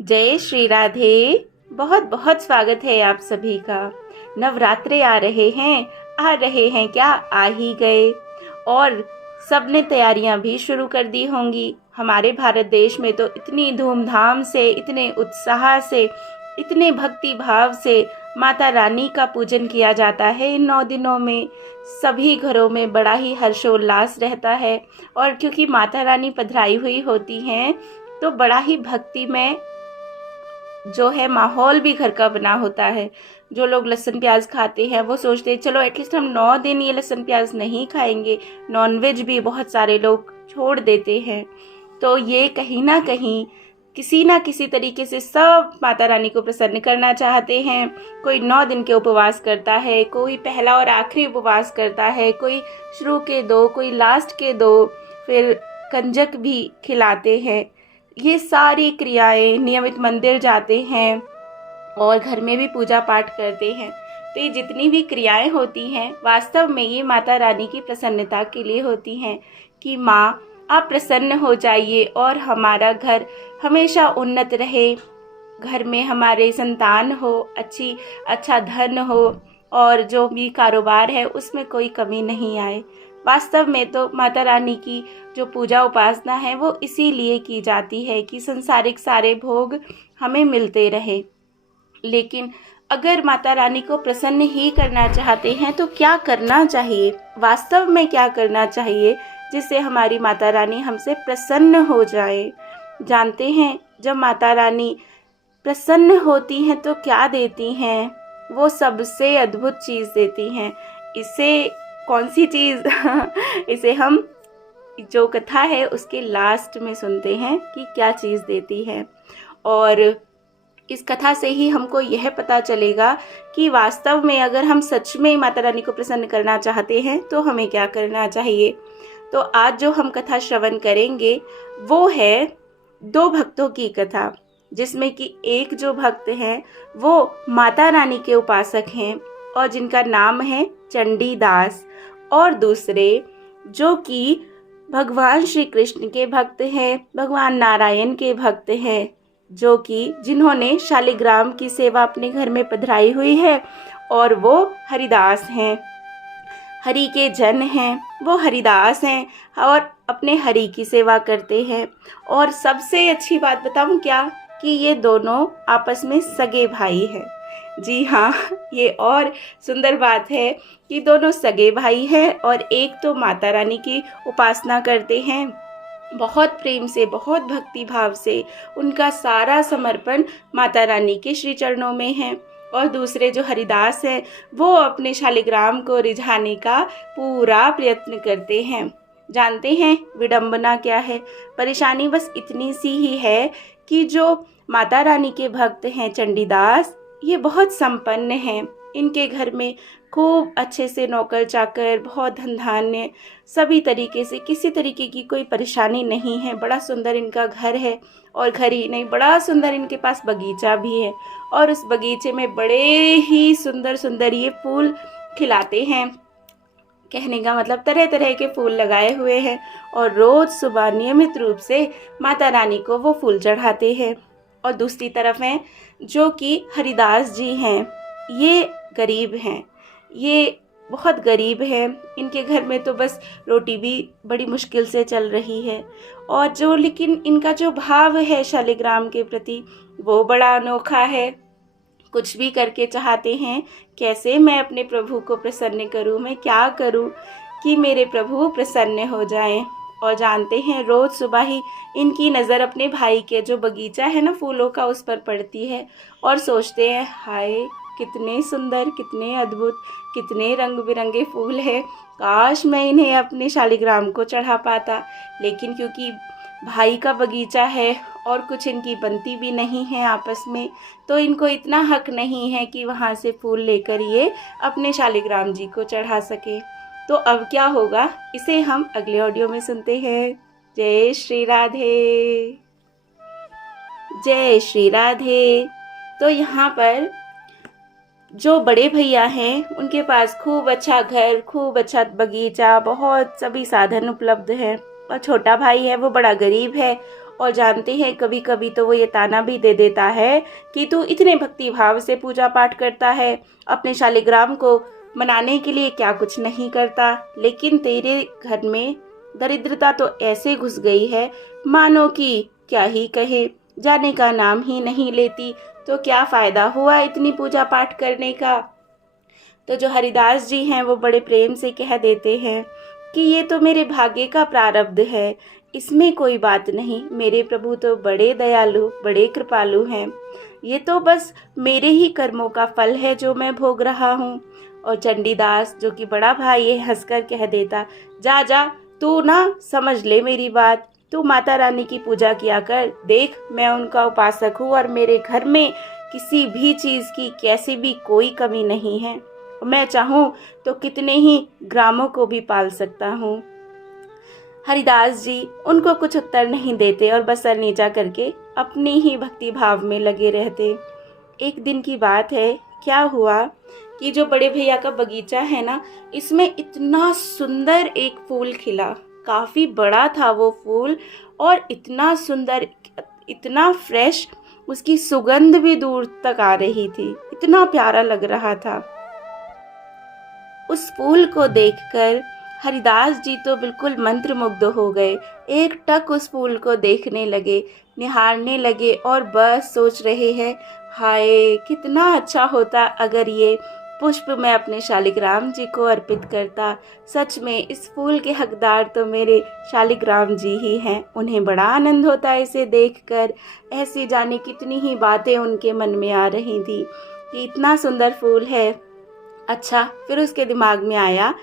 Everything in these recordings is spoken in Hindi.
जय श्री राधे। बहुत बहुत स्वागत है आप सभी का। नवरात्रे आ रहे हैं क्या, आ ही गए और सबने तैयारियां भी शुरू कर दी होंगी। हमारे भारत देश में तो इतनी धूमधाम से, इतने उत्साह से, इतने भक्ति भाव से माता रानी का पूजन किया जाता है। इन 9 दिनों में सभी घरों में बड़ा ही हर्षोल्लास रहता है और क्योंकि माता रानी पधराई हुई होती हैं तो बड़ा ही भक्ति में जो है माहौल भी घर का बना होता है। जो लोग लहसुन प्याज खाते हैं वो सोचते हैं चलो एटलीस्ट हम 9 दिन ये लहसुन प्याज नहीं खाएंगे। नॉनवेज भी बहुत सारे लोग छोड़ देते हैं। तो ये कहीं ना कहीं किसी ना किसी तरीके से सब माता रानी को प्रसन्न करना चाहते हैं। कोई 9 दिन के उपवास करता है, कोई पहला और आखिरी उपवास करता है, कोई शुरू के 2, कोई लास्ट के 2, फिर कंजक भी खिलाते हैं। ये सारी क्रियाएं, नियमित मंदिर जाते हैं और घर में भी पूजा पाठ करते हैं। तो ये जितनी भी क्रियाएं होती हैं वास्तव में ये माता रानी की प्रसन्नता के लिए होती हैं कि माँ आप प्रसन्न हो जाइए और हमारा घर हमेशा उन्नत रहे, घर में हमारे संतान हो, अच्छा धन हो और जो भी कारोबार है उसमें कोई कमी नहीं आए। वास्तव में तो माता रानी की जो पूजा उपासना है वो इसीलिए की जाती है कि संसारिक सारे भोग हमें मिलते रहे। लेकिन अगर माता रानी को प्रसन्न ही करना चाहते हैं तो क्या करना चाहिए, वास्तव में क्या करना चाहिए जिससे हमारी माता रानी हमसे प्रसन्न हो जाए। जानते हैं जब माता रानी प्रसन्न होती हैं तो क्या देती हैं, वो सबसे अद्भुत चीज़ देती हैं। इसे कौन सी चीज़ इसे हम जो कथा है उसके लास्ट में सुनते हैं कि क्या चीज़ देती है। और इस कथा से ही हमको यह पता चलेगा कि वास्तव में अगर हम सच में माता रानी को प्रसन्न करना चाहते हैं तो हमें क्या करना चाहिए। तो आज जो हम कथा श्रवण करेंगे वो है 2 भक्तों की कथा, जिसमें कि एक जो भक्त हैं वो माता रानी के उपासक हैं और जिनका नाम है चंडीदास, और दूसरे जो कि भगवान श्री कृष्ण के भक्त हैं, भगवान नारायण के भक्त हैं, जो कि जिन्होंने शालिग्राम की सेवा अपने घर में पधराई हुई है और वो हरिदास हैं, हरि के जन हैं, वो हरिदास हैं और अपने हरि की सेवा करते हैं। और सबसे अच्छी बात बताऊं क्या, कि ये दोनों आपस में सगे भाई हैं। जी हाँ, ये और सुंदर बात है कि दोनों सगे भाई हैं और एक तो माता रानी की उपासना करते हैं बहुत प्रेम से, बहुत भक्ति भाव से, उनका सारा समर्पण माता रानी के श्री चरणों में है, और दूसरे जो हरिदास हैं वो अपने शालिग्राम को रिझाने का पूरा प्रयत्न करते हैं। जानते हैं विडंबना क्या है, परेशानी बस इतनी सी ही है कि जो माता रानी के भक्त हैं चंडीदास, ये बहुत संपन्न हैं। इनके घर में खूब अच्छे से नौकर चाकर, बहुत धन धान्य, सभी तरीके से किसी तरीके की कोई परेशानी नहीं है। बड़ा सुंदर इनका घर है, और घर ही नहीं, बड़ा सुंदर इनके पास बगीचा भी है, और उस बगीचे में बड़े ही सुंदर सुंदर ये फूल खिलाते हैं। कहने का मतलब तरह तरह के फूल लगाए हुए हैं और रोज सुबह नियमित रूप से माता रानी को वो फूल चढ़ाते हैं। और दूसरी तरफ हैं जो कि हरिदास जी हैं, ये गरीब हैं, ये बहुत गरीब हैं। इनके घर में तो बस रोटी भी बड़ी मुश्किल से चल रही है, और जो लेकिन इनका जो भाव है शालिग्राम के प्रति वो बड़ा अनोखा है। कुछ भी करके चाहते हैं कैसे मैं अपने प्रभु को प्रसन्न करूं, मैं क्या करूं कि मेरे प्रभु प्रसन्न हो जाएं। और जानते हैं रोज सुबह ही इनकी नज़र अपने भाई के जो बगीचा है ना फूलों का, उस पर पड़ती है और सोचते हैं हाय कितने सुंदर, कितने अद्भुत, कितने रंग बिरंगे फूल हैं, काश मैं इन्हें अपने शालिग्राम को चढ़ा पाता। लेकिन क्योंकि भाई का बगीचा है और कुछ इनकी बनती भी नहीं है आपस में, तो इनको इतना हक नहीं है कि वहाँ से फूल लेकर ये अपने शालिग्राम जी को चढ़ा सके। तो अब क्या होगा इसे हम अगले ऑडियो में सुनते हैं। जय श्री राधे, जय श्री राधे। तो यहाँ पर जो बड़े भैया हैं उनके पास खूब अच्छा घर, खूब अच्छा बगीचा, बहुत सभी साधन उपलब्ध है, और छोटा भाई है वो बड़ा गरीब है और जानते हैं कभी कभी तो वो ये ताना भी दे देता है कि तू इतने भक्ति भाव से पूजा पाठ करता है, अपने शालिग्राम को मनाने के लिए क्या कुछ नहीं करता, लेकिन तेरे घर में दरिद्रता तो ऐसे घुस गई है मानो कि क्या ही कहे, जाने का नाम ही नहीं लेती, तो क्या फ़ायदा हुआ इतनी पूजा पाठ करने का। तो जो हरिदास जी हैं वो बड़े प्रेम से कह देते हैं कि ये तो मेरे भाग्य का प्रारब्ध है, इसमें कोई बात नहीं, मेरे प्रभु तो बड़े दयालु बड़े कृपालु हैं, ये तो बस मेरे ही कर्मों का फल है जो मैं भोग रहा हूँ। और चंडीदास जो कि बड़ा भाई है हंसकर कह देता, जा जा तू ना समझ ले मेरी बात, तू माता रानी की पूजा किया कर, देख मैं उनका उपासक हूँ और मेरे घर में किसी भी चीज़ की कैसी भी कोई कमी नहीं है, मैं चाहूँ तो कितने ही ग्रामों को भी पाल सकता हूँ। हरिदास जी उनको कुछ उत्तर नहीं देते और बस सर नीचा करके अपनी ही भक्ति भाव में लगे रहते। एक दिन की बात है, क्या हुआ कि जो बड़े भैया का बगीचा है ना, इसमें इतना सुंदर एक फूल खिला, काफ़ी बड़ा था वो फूल और इतना सुंदर, इतना फ्रेश, उसकी सुगंध भी दूर तक आ रही थी, इतना प्यारा लग रहा था। उस फूल को देखकर हरिदास जी तो बिल्कुल मंत्रमुग्ध हो गए, एक टक उस फूल को देखने लगे, निहारने लगे और बस सोच रहे हैं, हाय कितना अच्छा होता अगर ये पुष्प मैं अपने शालिग्राम जी को अर्पित करता, सच में इस फूल के हकदार तो मेरे शालिग्राम जी ही हैं। उन्हें बड़ा आनंद होता है इसे देखकर, ऐसी जाने कितनी ही बातें उनके मन में आ रही थी कि इतना सुंदर फूल है। अच्छा, फिर उसके दिमाग में आया,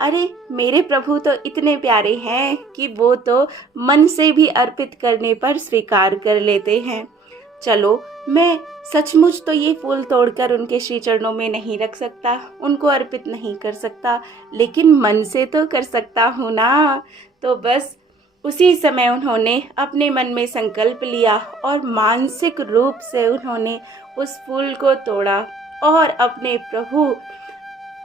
अरे मेरे प्रभु तो इतने प्यारे हैं कि वो तो मन से भी अर्पित करने पर स्वीकार कर लेते हैं, चलो मैं सचमुच तो ये फूल तोड़कर उनके श्री चरणों में नहीं रख सकता, उनको अर्पित नहीं कर सकता, लेकिन मन से तो कर सकता हूँ ना। तो बस उसी समय उन्होंने अपने मन में संकल्प लिया और मानसिक रूप से उन्होंने उस फूल को तोड़ा और अपने प्रभु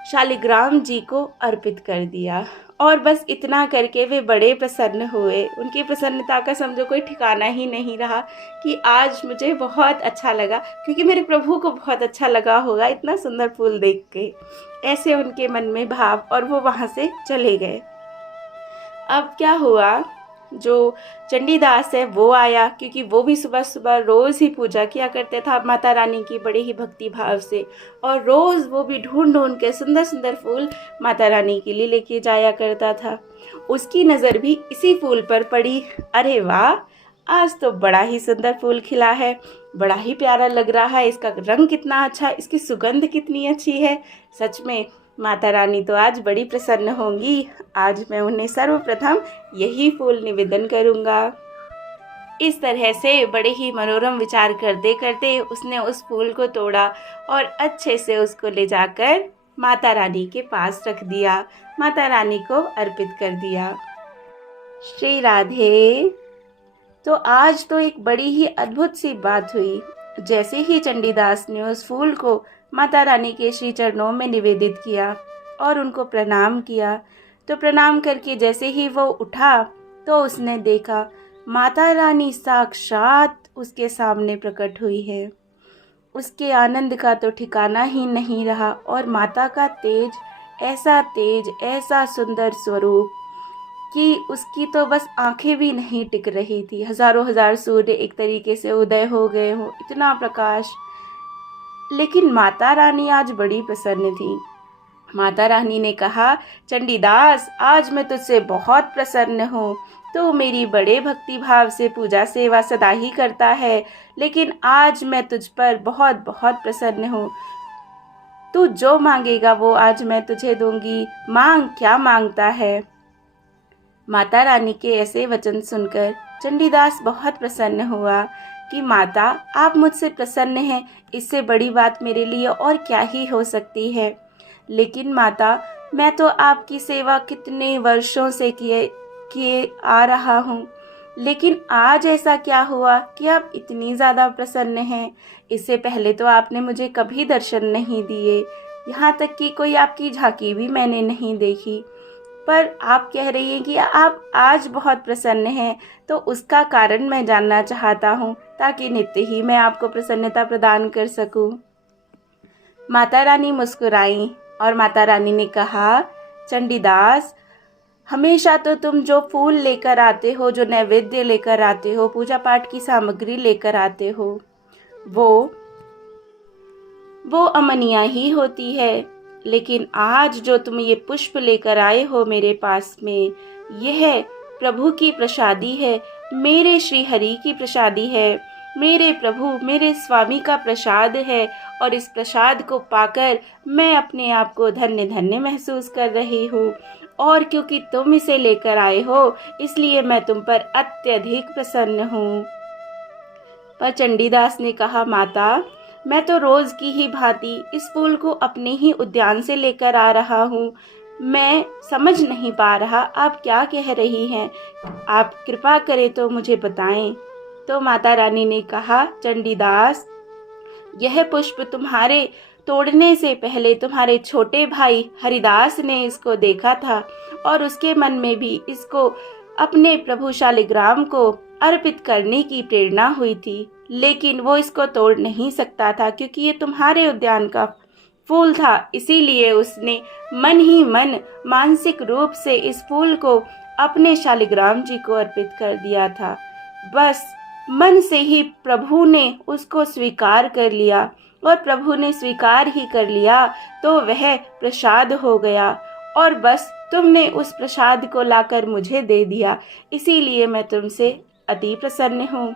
शालिग्राम जी को अर्पित कर दिया। और बस इतना करके वे बड़े प्रसन्न हुए, उनकी प्रसन्नता का समझो कोई ठिकाना ही नहीं रहा कि आज मुझे बहुत अच्छा लगा, क्योंकि मेरे प्रभु को बहुत अच्छा लगा होगा इतना सुंदर फूल देख के, ऐसे उनके मन में भाव, और वो वहाँ से चले गए। अब क्या हुआ, जो चंडीदास है वो आया, क्योंकि वो भी सुबह सुबह रोज़ ही पूजा किया करते था माता रानी की बड़े ही भक्ति भाव से, और रोज़ वो भी ढूंढ ढूंढ के सुंदर सुंदर फूल माता रानी के लिए लेके जाया करता था। उसकी नज़र भी इसी फूल पर पड़ी, अरे वाह आज तो बड़ा ही सुंदर फूल खिला है, बड़ा ही प्यारा लग रहा है, इसका रंग कितना अच्छा, इसकी सुगंध कितनी अच्छी है, सच में माता रानी तो आज बड़ी प्रसन्न होंगी, आज मैं उन्हें सर्वप्रथम यही फूल निवेदन करूँगा। इस तरह से बड़े ही मनोरम विचार करते करते उसने उस फूल को तोड़ा और अच्छे से उसको ले जाकर माता रानी के पास रख दिया, माता रानी को अर्पित कर दिया। श्री राधे। तो आज तो एक बड़ी ही अद्भुत सी बात हुई, जैसे ही चंडीदास ने उस फूल को माता रानी के श्री चरणों में निवेदित किया और उनको प्रणाम किया, तो प्रणाम करके जैसे ही वो उठा तो उसने देखा माता रानी साक्षात उसके सामने प्रकट हुई है। उसके आनंद का तो ठिकाना ही नहीं रहा, और माता का तेज ऐसा सुंदर स्वरूप कि उसकी तो बस आंखें भी नहीं टिक रही थी, हजारों हजार सूर्य एक तरीके से उदय हो गए हो, इतना प्रकाश। लेकिन माता रानी आज बड़ी प्रसन्न थी। माता रानी ने कहा, चंडीदास आज मैं तुझसे बहुत प्रसन्न हूँ, तो मेरी बड़े भक्ति भाव से पूजा सेवा सदा ही करता है, लेकिन आज मैं तुझ पर बहुत बहुत प्रसन्न हूँ, तू जो मांगेगा वो आज मैं तुझे दूंगी, मांग क्या मांगता है। माता रानी के ऐसे वचन सुनकर चंडीदास बहुत प्रसन्न हुआ कि माता आप मुझसे प्रसन्न हैं, इससे बड़ी बात मेरे लिए और क्या ही हो सकती है। लेकिन माता मैं तो आपकी सेवा कितने वर्षों से किए आ रहा हूँ, लेकिन आज ऐसा क्या हुआ कि आप इतनी ज़्यादा प्रसन्न हैं। इससे पहले तो आपने मुझे कभी दर्शन नहीं दिए, यहाँ तक कि कोई आपकी झांकी भी मैंने नहीं देखी। पर आप कह रही हैं कि आप आज बहुत प्रसन्न हैं, तो उसका कारण मैं जानना चाहता हूँ, ताकि नित्य ही मैं आपको प्रसन्नता प्रदान कर सकूँ। माता रानी मुस्कुराईं और माता रानी ने कहा, चंडीदास, हमेशा तो तुम जो फूल लेकर आते हो, जो नैवेद्य लेकर आते हो, पूजा पाठ की सामग्री लेकर आते हो, वो अमनिया ही होती है। लेकिन आज जो तुम ये पुष्प लेकर आए हो मेरे पास में, यह प्रभु की प्रसादी है, मेरे श्री हरि की प्रसादी है, मेरे प्रभु मेरे स्वामी का प्रसाद है। और इस प्रसाद को पाकर मैं अपने आप को धन्य धन्य महसूस कर रही हूँ। और क्योंकि तुम इसे लेकर आए हो, इसलिए मैं तुम पर अत्यधिक प्रसन्न हूँ। पर चंडीदास ने कहा, माता, मैं तो रोज की ही भांति इस फूल को अपने ही उद्यान से लेकर आ रहा हूँ। मैं समझ नहीं पा रहा आप क्या कह रही हैं। आप कृपा करें तो मुझे बताएं। तो माता रानी ने कहा, चंडीदास, यह पुष्प तुम्हारे तोड़ने से पहले तुम्हारे छोटे भाई हरिदास ने इसको देखा था और उसके मन में भी इसको अपने प्रभु शालिग्राम को अर्पित करने की प्रेरणा हुई थी। लेकिन वो इसको तोड़ नहीं सकता था, क्योंकि ये तुम्हारे उद्यान का फूल था। इसीलिए उसने मन ही मन मानसिक रूप से इस फूल को अपने शालिग्राम जी को अर्पित कर दिया था। बस मन से ही प्रभु ने उसको स्वीकार कर लिया, और प्रभु ने स्वीकार ही कर लिया तो वह प्रसाद हो गया। और बस तुमने उस प्रसाद को लाकर मुझे दे दिया, इसीलिए मैं तुमसे अति प्रसन्न हूँ।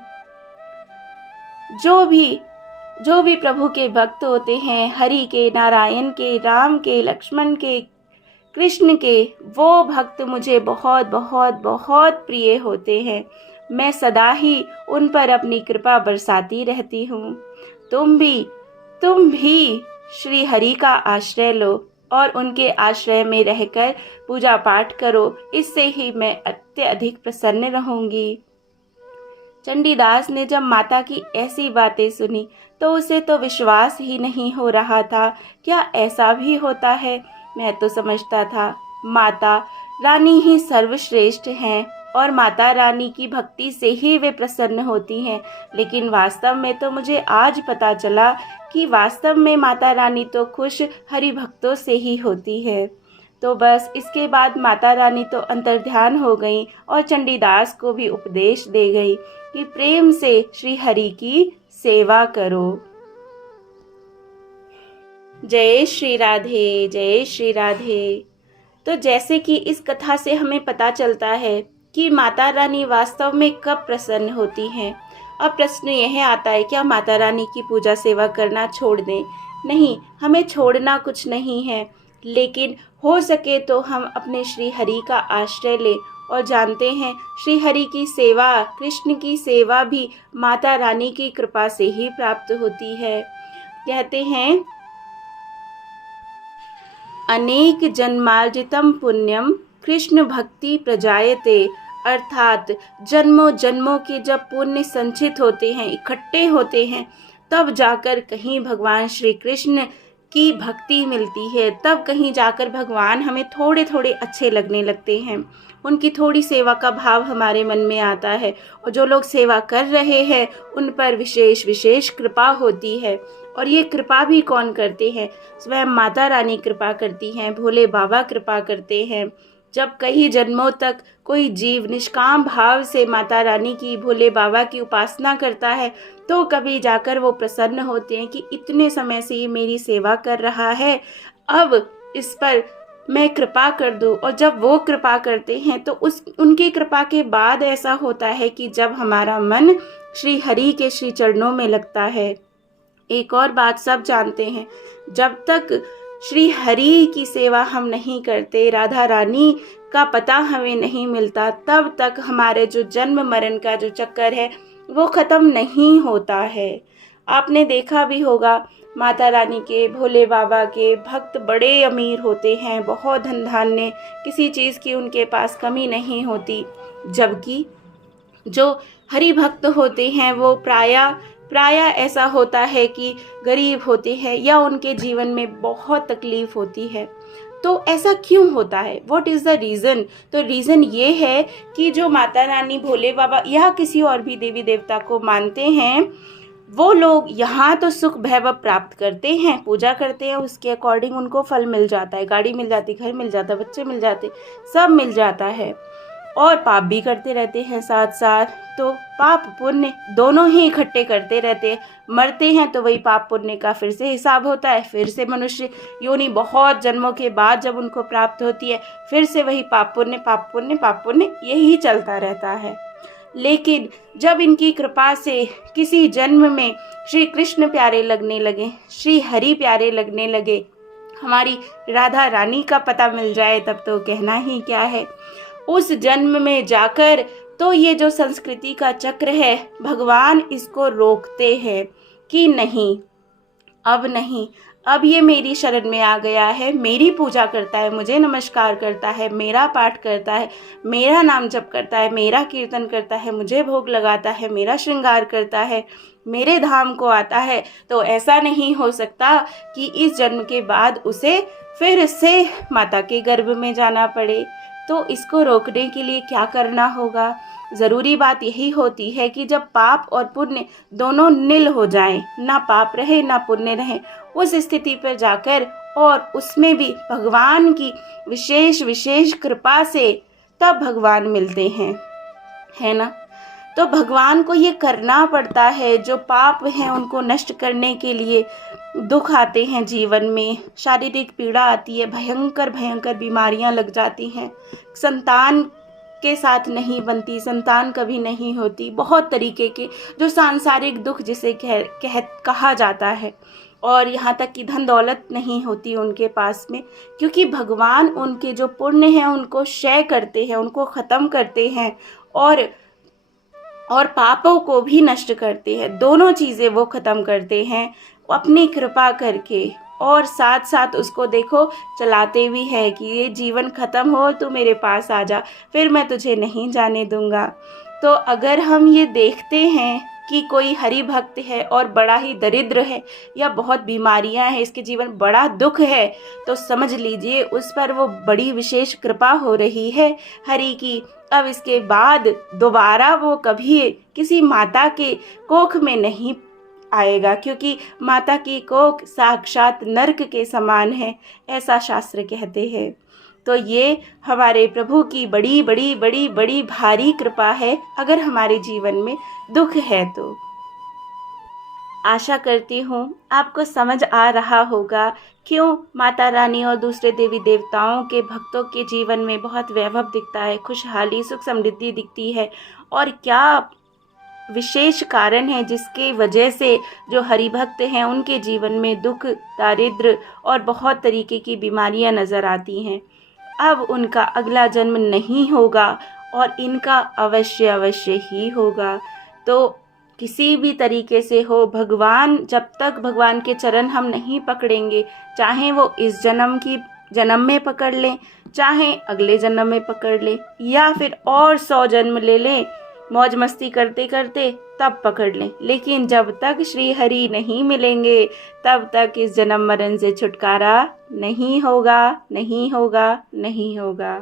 जो भी प्रभु के भक्त होते हैं, हरि के, नारायण के, राम के, लक्ष्मण के, कृष्ण के, वो भक्त मुझे बहुत बहुत बहुत प्रिय होते हैं। मैं सदा ही उन पर अपनी कृपा बरसाती रहती हूँ। तुम भी श्री हरि का आश्रय लो और उनके आश्रय में रहकर पूजा पाठ करो, इससे ही मैं अत्यधिक प्रसन्न रहूंगी। चंडीदास ने जब माता की ऐसी बातें सुनी तो उसे तो विश्वास ही नहीं हो रहा था। क्या ऐसा भी होता है? मैं तो समझता था माता रानी ही सर्वश्रेष्ठ हैं और माता रानी की भक्ति से ही वे प्रसन्न होती हैं। लेकिन वास्तव में तो मुझे आज पता चला कि वास्तव में माता रानी तो खुश हरि भक्तों से ही होती है। तो बस इसके बाद माता रानी तो अंतर्ध्यान हो गई और चंडीदास को भी उपदेश दे गई कि प्रेम से श्री हरि की सेवा करो। जय श्री राधे, जय श्री राधे। तो जैसे कि इस कथा से हमें पता चलता है कि माता रानी वास्तव में कब प्रसन्न होती हैं। अब प्रश्न यह आता है, क्या माता रानी की पूजा सेवा करना छोड़ दें? नहीं, हमें छोड़ना कुछ नहीं है, लेकिन हो सके तो हम अपने श्री हरि का आश्रय लें। और जानते हैं श्री हरि की सेवा, कृष्ण की सेवा भी माता रानी की कृपा से ही प्राप्त होती है। कहते हैं, अनेक जन्मार्जितम पुण्यम कृष्ण भक्ति प्रजायते, अर्थात जन्मों जन्मों के जब पुण्य संचित होते हैं, इकट्ठे होते हैं, तब जाकर कहीं भगवान श्री कृष्ण की भक्ति मिलती है। तब कहीं जाकर भगवान हमें थोड़े थोड़े अच्छे लगने लगते हैं, उनकी थोड़ी सेवा का भाव हमारे मन में आता है। और जो लोग सेवा कर रहे हैं उन पर विशेष विशेष कृपा होती है। और ये कृपा भी कौन करते हैं? स्वयं माता रानी कृपा करती हैं, भोले बाबा कृपा करते हैं। जब कई जन्मों तक कोई जीव निष्काम भाव से माता रानी की, भोले बाबा की उपासना करता है, तो कभी जाकर वो प्रसन्न होते हैं कि इतने समय से ये मेरी सेवा कर रहा है, अब इस पर मैं कृपा कर दूं। और जब वो कृपा करते हैं तो उनकी कृपा के बाद ऐसा होता है कि जब हमारा मन श्री हरि के श्री चरणों में लगता है। एक और बात सब जानते हैं, जब तक श्री हरि की सेवा हम नहीं करते, राधा रानी का पता हमें नहीं मिलता, तब तक हमारे जो जन्म मरण का जो चक्कर है वो ख़त्म नहीं होता है। आपने देखा भी होगा, माता रानी के, भोले बाबा के भक्त बड़े अमीर होते हैं, बहुत धन धान्य, किसी चीज़ की उनके पास कमी नहीं होती। जबकि जो हरि भक्त होते हैं वो प्रायः ऐसा होता है कि गरीब होते हैं या उनके जीवन में बहुत तकलीफ होती है। तो ऐसा क्यों होता है? What is the reason? तो रीज़न ये है कि जो माता रानी, भोले बाबा या किसी और भी देवी देवता को मानते हैं, वो लोग यहाँ तो सुख वैभव प्राप्त करते हैं, पूजा करते हैं, उसके अकॉर्डिंग उनको फल मिल जाता है, गाड़ी मिल जाती, घर मिल जाता, बच्चे मिल जाते, सब मिल जाता है, और पाप भी करते रहते हैं साथ साथ। तो पाप पुण्य दोनों ही इकट्ठे करते रहते हैं। मरते हैं तो वही पाप पुण्य का फिर से हिसाब होता है, फिर से मनुष्य योनि बहुत जन्मों के बाद जब उनको प्राप्त होती है, फिर से वही पाप पुण्य पाप पुण्य पाप पुण्य, यही चलता रहता है। लेकिन जब इनकी कृपा से किसी जन्म में श्री कृष्ण प्यारे लगने लगे, श्री हरि प्यारे लगने लगे, हमारी राधा रानी का पता मिल जाए, तब तो कहना ही क्या है। उस जन्म में जाकर तो ये जो संस्कृति का चक्र है, भगवान इसको रोकते हैं कि नहीं, अब नहीं, अब ये मेरी शरण में आ गया है, मेरी पूजा करता है, मुझे नमस्कार करता है, मेरा पाठ करता है, मेरा नाम जप करता है, मेरा कीर्तन करता है, मुझे भोग लगाता है, मेरा श्रृंगार करता है, मेरे धाम को आता है, तो ऐसा नहीं हो सकता कि इस जन्म के बाद उसे फिर से माता के गर्भ में जाना पड़े। तो इसको रोकने के लिए क्या करना होगा? ज़रूरी बात यही होती है कि जब पाप और पुण्य दोनों नील हो जाएं, ना पाप रहे ना पुण्य रहे, उस स्थिति पर जाकर और उसमें भी भगवान की विशेष विशेष कृपा से तब भगवान मिलते हैं, है ना। तो भगवान को ये करना पड़ता है, जो पाप हैं उनको नष्ट करने के लिए दुख आते हैं जीवन में, शारीरिक पीड़ा आती है, भयंकर भयंकर बीमारियां लग जाती हैं, संतान के साथ नहीं बनती, संतान कभी नहीं होती, बहुत तरीके के जो सांसारिक दुख जिसे कहा जाता है, और यहाँ तक कि धन दौलत नहीं होती उनके पास में, क्योंकि भगवान उनके जो पुण्य हैं उनको क्षय करते हैं, उनको ख़त्म करते हैं, और पापों को भी नष्ट करते हैं। दोनों चीज़ें वो ख़त्म करते हैं अपनी कृपा करके, और साथ साथ उसको देखो चलाते भी है कि ये जीवन ख़त्म हो तो मेरे पास आ जा, फिर मैं तुझे नहीं जाने दूंगा। तो अगर हम ये देखते हैं कि कोई हरि भक्त है और बड़ा ही दरिद्र है या बहुत बीमारियां हैं, इसके जीवन बड़ा दुख है, तो समझ लीजिए उस पर वो बड़ी विशेष कृपा हो रही है हरि की। अब इसके बाद दोबारा वो कभी किसी माता के कोख में नहीं आएगा, क्योंकि माता की कोख साक्षात नरक के समान है, ऐसा शास्त्र कहते हैं। तो ये हमारे प्रभु की बड़ी बड़ी बड़ी बड़ी भारी कृपा है अगर हमारे जीवन में दुख है तो। आशा करती हूँ आपको समझ आ रहा होगा क्यों माता रानी और दूसरे देवी देवताओं के भक्तों के जीवन में बहुत वैभव दिखता है, खुशहाली सुख समृद्धि दिखती है, और क्या विशेष कारण है जिसके वजह से जो हरिभक्त हैं उनके जीवन में दुख, दारिद्र और बहुत तरीके की बीमारियां नज़र आती हैं। अब उनका अगला जन्म नहीं होगा और इनका अवश्य अवश्य ही होगा। तो किसी भी तरीके से हो, भगवान, जब तक भगवान के चरण हम नहीं पकड़ेंगे, चाहे वो इस जन्म में पकड़ लें, चाहे अगले जन्म में पकड़ लें, या फिर और 100 जन्म ले लें, मौज मस्ती करते करते तब पकड़ लें, लेकिन जब तक श्री हरि नहीं मिलेंगे तब तक इस जन्म मरण से छुटकारा नहीं होगा, नहीं होगा, नहीं होगा।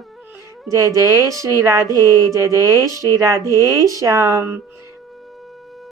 जय जय श्री राधे, जय जय श्री राधे श्याम।